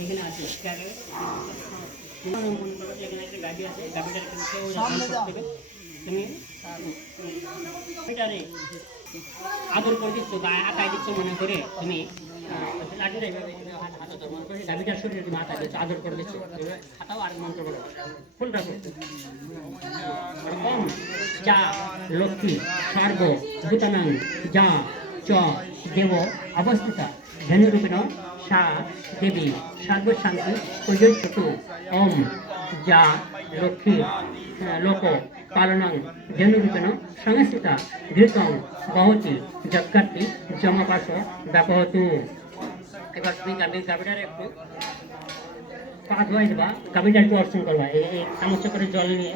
এখানে আছে এখানে একটা গাড়ি আছে, গাড়িটার তুমি আদর করে দিচ্ছ বা হাতায় দিচ্ছ মনে করে তুমি লাঠিটা এইভাবে গাড়িটার শরীরে তুমি হাতায় দিচ্ছ, আদর করে দিচ্ছ, হাতাও আর মন্ত্র করো কোনটা করছো কম যা লক্ষ্মী সর্ব ভূতানাং যা চ দেব অবস্থিতা ধনুরূপেণ সা দেবী সর্বশান্তি প্রযোজ্যতু ওম যা লক্ষ্মী লোক পালনং ধনুরূপেণ সংস্থিতা ধৃতং বহতি যজ্ঞার্থী যমপাশ ব্যাপহতু। এবার তুমি গাভীটার একটু পা ধোয়াই দেবা, গাভীটা একটু অর্চন করবা, এই চামচ করে জল নিয়ে